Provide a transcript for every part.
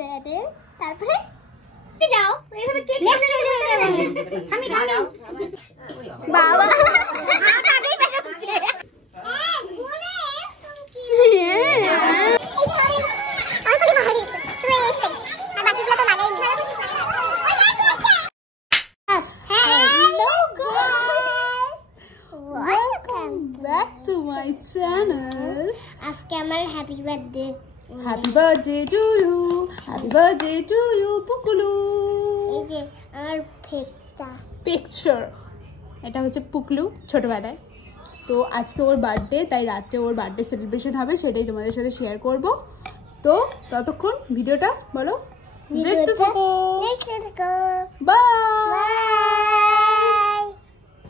Channel. তারপরে যাও এইভাবে কেক আমি দাও বাবা আগেই বেরোচ্ছে back to my channel. আজকে আমার happy birthday. Happy birthday to you. Happy birthday to you, পুকলু। এই যে আমার পিকচার এটা হচ্ছে পুকলু ছোটবেলায়। তো আজকে ওর বার্থডে, তাই রাতে ওর বার্থডে সেলিব্রেশন হবে, সেটাই তোমাদের সাথে শেয়ার করব। তো ততক্ষণ ভিডিওটা বলো দেখতে থাকো। বাই।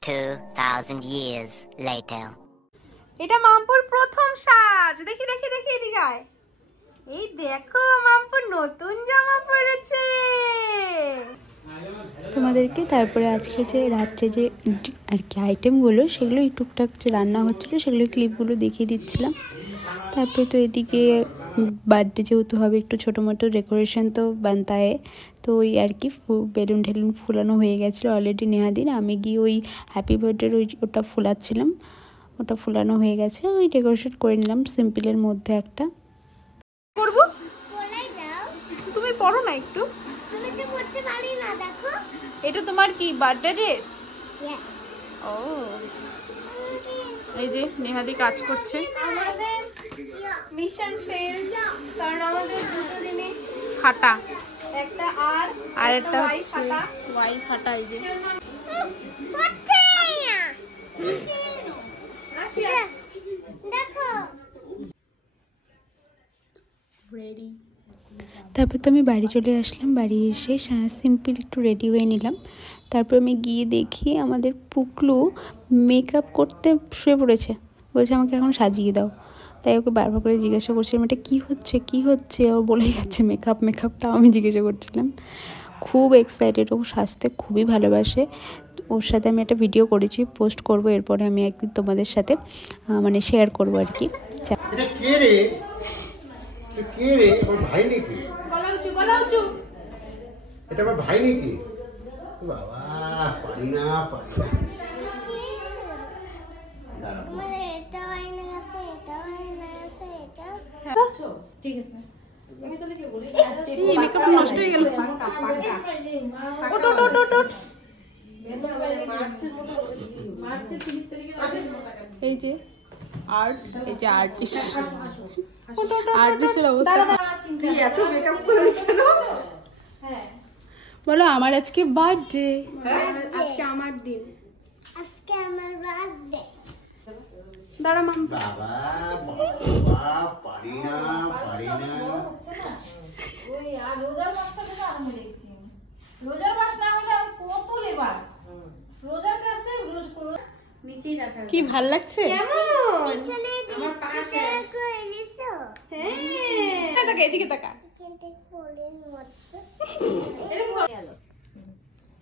2000 years later. এটা মামপুর প্রথম সাজ। দেখি দেখি দেখি এদিকে আয়। এই দেখো মামপুর নতুন জামা পরেছে। তোমাদেরকে তারপরে আজকে যে রাত্রে যে আর কি আইটেমগুলো, সেগুলো টুকটাক যে রান্না হচ্ছিলো সেগুলো ক্লিপগুলো দেখিয়ে দিচ্ছিলাম। তারপরে তো এদিকে বার্থডে যেহেতু হবে, একটু ছোটো মোটো ডেকোরেশন তো বানতায়। তো ওই আর কি বেলুন ঠেলুন ফুলানো হয়ে গেছিলো অলরেডি নেহাদিন। আমি গিয়ে ওই হ্যাপি বার্থডের ওটা ফুলাচ্ছিলাম, ওটা ফুলানো হয়ে গেছে। ওই ডেকোরেশন করে নিলাম সিম্পলের মধ্যে একটা করবো। তুমি পড়ো না একটু। আমি তো পড়তে পারি না, দেখো এটা তোমার কি বার্থডে ড্রেস? ও এই যে নেহাদি কাজ করছে। আমাদের মিশন ফেল, কারণ আমাদের দুটো দিনে ফাটা, একটা আর একটা হচ্ছে ওয়াই ফাটা। এই যে দেখো রেডি। তারপর তো আমি বাড়ি চলে আসলাম। বাড়ি এসে সিম্পল একটু রেডি হয়ে নিলাম। তারপর আমি গিয়ে দেখি আমাদের পুকলু মেকআপ করতে শুয়ে পড়েছে, বলছে আমাকে এখন সাজিয়ে দাও। তাই ওকে বারবার করে জিজ্ঞাসা করছিলাম এটা কী হচ্ছে কী হচ্ছে। ও বলেই যাচ্ছে মেকআপ মেকআপ। তাও আমি জিজ্ঞাসা করছিলাম। খুব এক্সাইটেড, ও সাজতে খুবই ভালোবাসে। ওর সাথে আমি একটা ভিডিও করেছি, পোস্ট করব এরপরে আমি একদিন তোমাদের সাথে মানে শেয়ার করবো আর কি। ভাই নাকি? এটা আমার ভাই নাকি? বাবা পারি না মানে এটা আয়না আছে, এটা আয়না আছে, এটা ঠিক আছে। মেকআপ নষ্ট হয়ে গেল। এই যে আর্ট, এই যে আর্টিস্ট, আর্টিস্টের অবস্থা। এত মেকআপ করে কেন? বলো আমার আজকে বার্থডে। আজকে আমার দিন, আজকে আমার বার্থডে। দাঁড়া মাম। বাবা পারি না ওই আর রোজার মাসটা থেকে আরম্ভ দেখছি। রোজার মাস না হলে আমি কত লেবার রোজার কাছে রোজ করব। নিচেই রাখা কি ভাল লাগছে? আমার পাশে হ্যাঁ তাকা, এদিকে তাকা।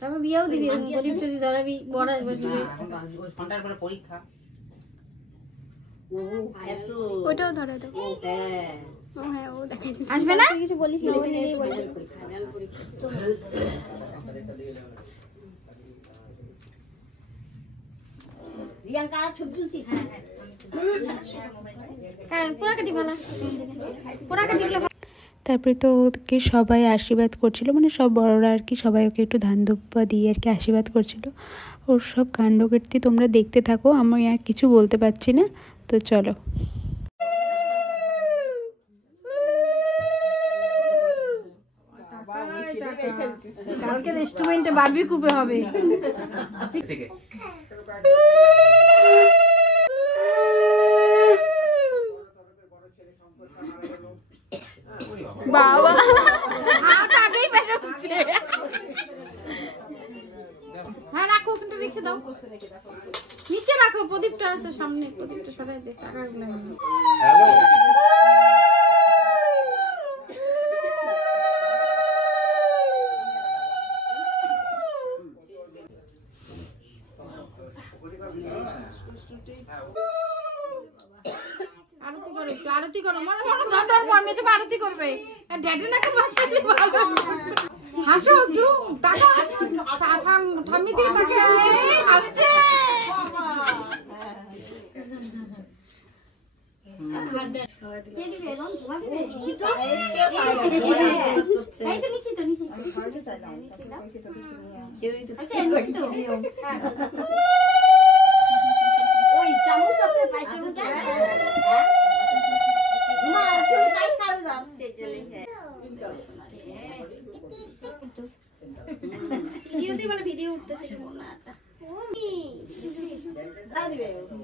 তারপর বিয়েও দিবি, প্রদীপ যদি ধরাবি, বড় বসবে ঘন্টার পরে পরীক্ষা। ওটাও ধরে দাও। ও হ্যাঁ, ও দেখাই আসবে না, কিছু বলিস না, ওই নিয়েই বলিস। রিয়াঙ্কা ছবি তুলছি। হ্যাঁ পুরা কাটি ভালো, পুরা কাটি গুলো। তারপরে তো ওকে সবাই আশীর্বাদ করছিল, মানে সব বড়রা আর কি, সবাই ওকে একটু ধান দুব্বা দিয়ে আর কি আশীর্বাদ করছিল। ওর সব কাণ্ডকীর্তি তোমরা দেখতে থাকো, আমি আর কিছু বলতে পারছি না। তো চলো। কালকে রেস্টুরেন্টে বারবিকিউ হবে। বাবা আগেই বেরোচ্ছে। হ্যাঁ রাখো, ওখানটা রেখে দাও, নিচে রাখো। প্রদীপটা আছে সামনে, প্রদীপটা সরাই দে, টাকাগুলো আরতি করো, একটু আরতি করো। মনে মনে ধর ধর, আরতি করবে। ড্যাডি নাকি বাঁচাইলে ভালো। হাসো একটু, টাকা ঠাম্মি দিকে তাকে হাসছে। ওই চামচ আছে পাইছুটা মা কেউ কাজ করো দাও সেজলে ভিডিও দি বলে ভিডিও উঠতেছে মোনাটা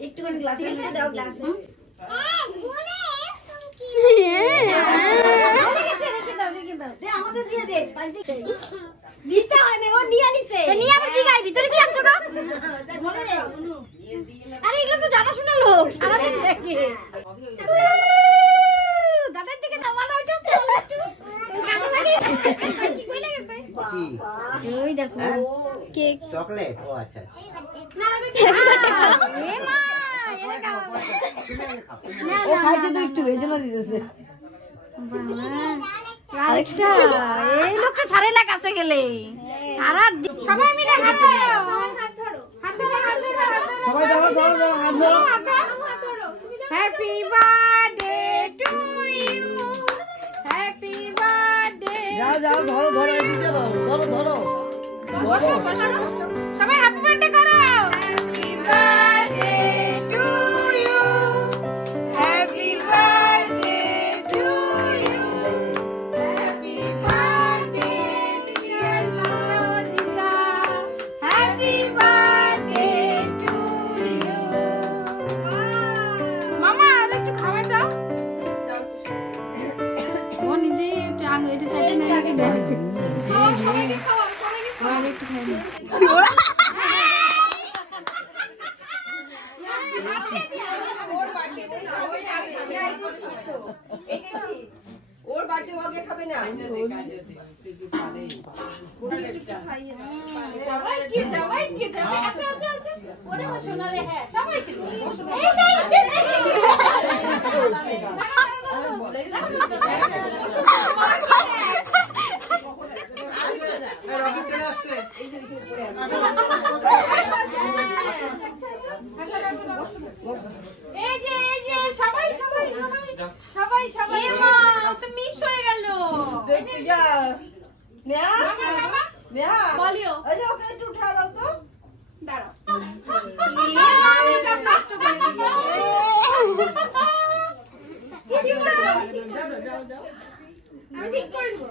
একটু করে গ্লাসে দাও গ্লাসে গুনে তুমি কি দে আমাদের দিয়ে দে পাল্টি দিতে হয় না ও নিয়ে নিছে নিয়ে আবার কি গাই ভিতরে কি আনছো গো বলে দাও আরে এগুলো তো জানা শোনা লোক সারা দিন দেখে দাদার দিকে নামানো ওটা একটু কাছে লাগে কি কইলে গেছে ওই দেখো কেক চকলেট ও আচ্ছা না এ মা এনে খাও না ও খাইছে তো একটু এজন্য দিতেছে আরেকটা এই লোকটা ছাড়ে না কাছে গেলে সারা সবাই মিলে হাত ধরো হাত ধরো হাত ধরো হাত ধরো সবাই ধরো ধরো ধরো হাত ধরো happy birthday to you, happy birthday. যাও যাও ধরো ধরো এদিকে ধরো ধরো ধরো সবাই হ্যাপি বার্থডে করো। Happy birthday to you, happy birthday to you, happy birthday dear Lajita, happy birthday to you. মামা আর একটু খাওয়াই দাও। ও নিজে এটা সাইডে না রেখে দেয়। সবাইকে খাওয়াও, সবাইকে খাওয়াও। একটু খাই না। ওর বাড়িতে ওকে খাবে না। সবাইকে আসো আসো আসো ওরে বসো না রে। হ্যাঁ সবাইকে রকি চলে আসছে এই যে সবাই সবাই সবাই সবাই এ মা তো মিক্স হয়ে গেল। দেখতে যা নেহা মামা মামা নেহা বলিও এই যে ওকে একটু উঠা দাও তো। দাঁড়াও। এ মা মেকআপ নষ্ট করে দিল। কিছু করে দাও। আমি ঠিক করে দেব।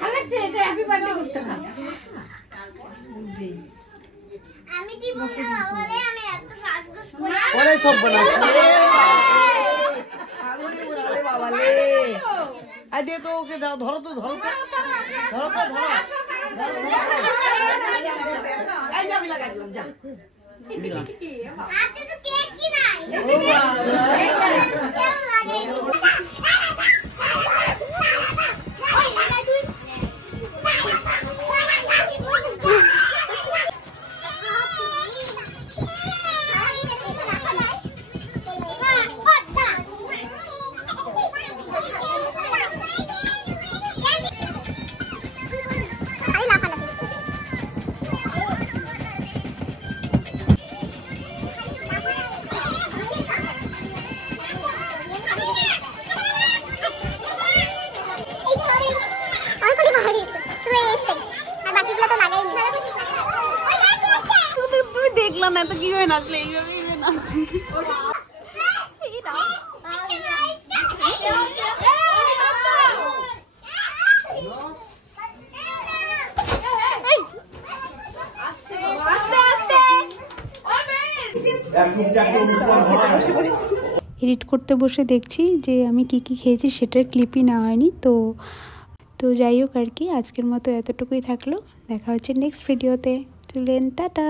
ভালো লাগছে এটা হ্যাপি বার্থডে করতে না। আমি দিব না বলে আমি এত সাজগোজ করে ওরে সব বানাচ্ছে আগুনে উড়ালে বাবা লে। আই দে তো ওকে দাও ধরো তো ধরো তো ধরো তো ধরো এই যে আমি লাগাই দিলাম যা। হাতে তো কেক কি নাই ও বাবা কেমন লাগে ওই লাগাই তুই দেখলাম না তো কি হয় নাচলে এইভাবে না। এডিট করতে বসে দেখছি যে আমি কি কি খেয়েছি সেটার ক্লিপই না হয়নি। তো যাই হোক আর কি, আজকের মতো এতটুকুই থাকলো। দেখা হচ্ছে নেক্সট ভিডিওতে। টাটা।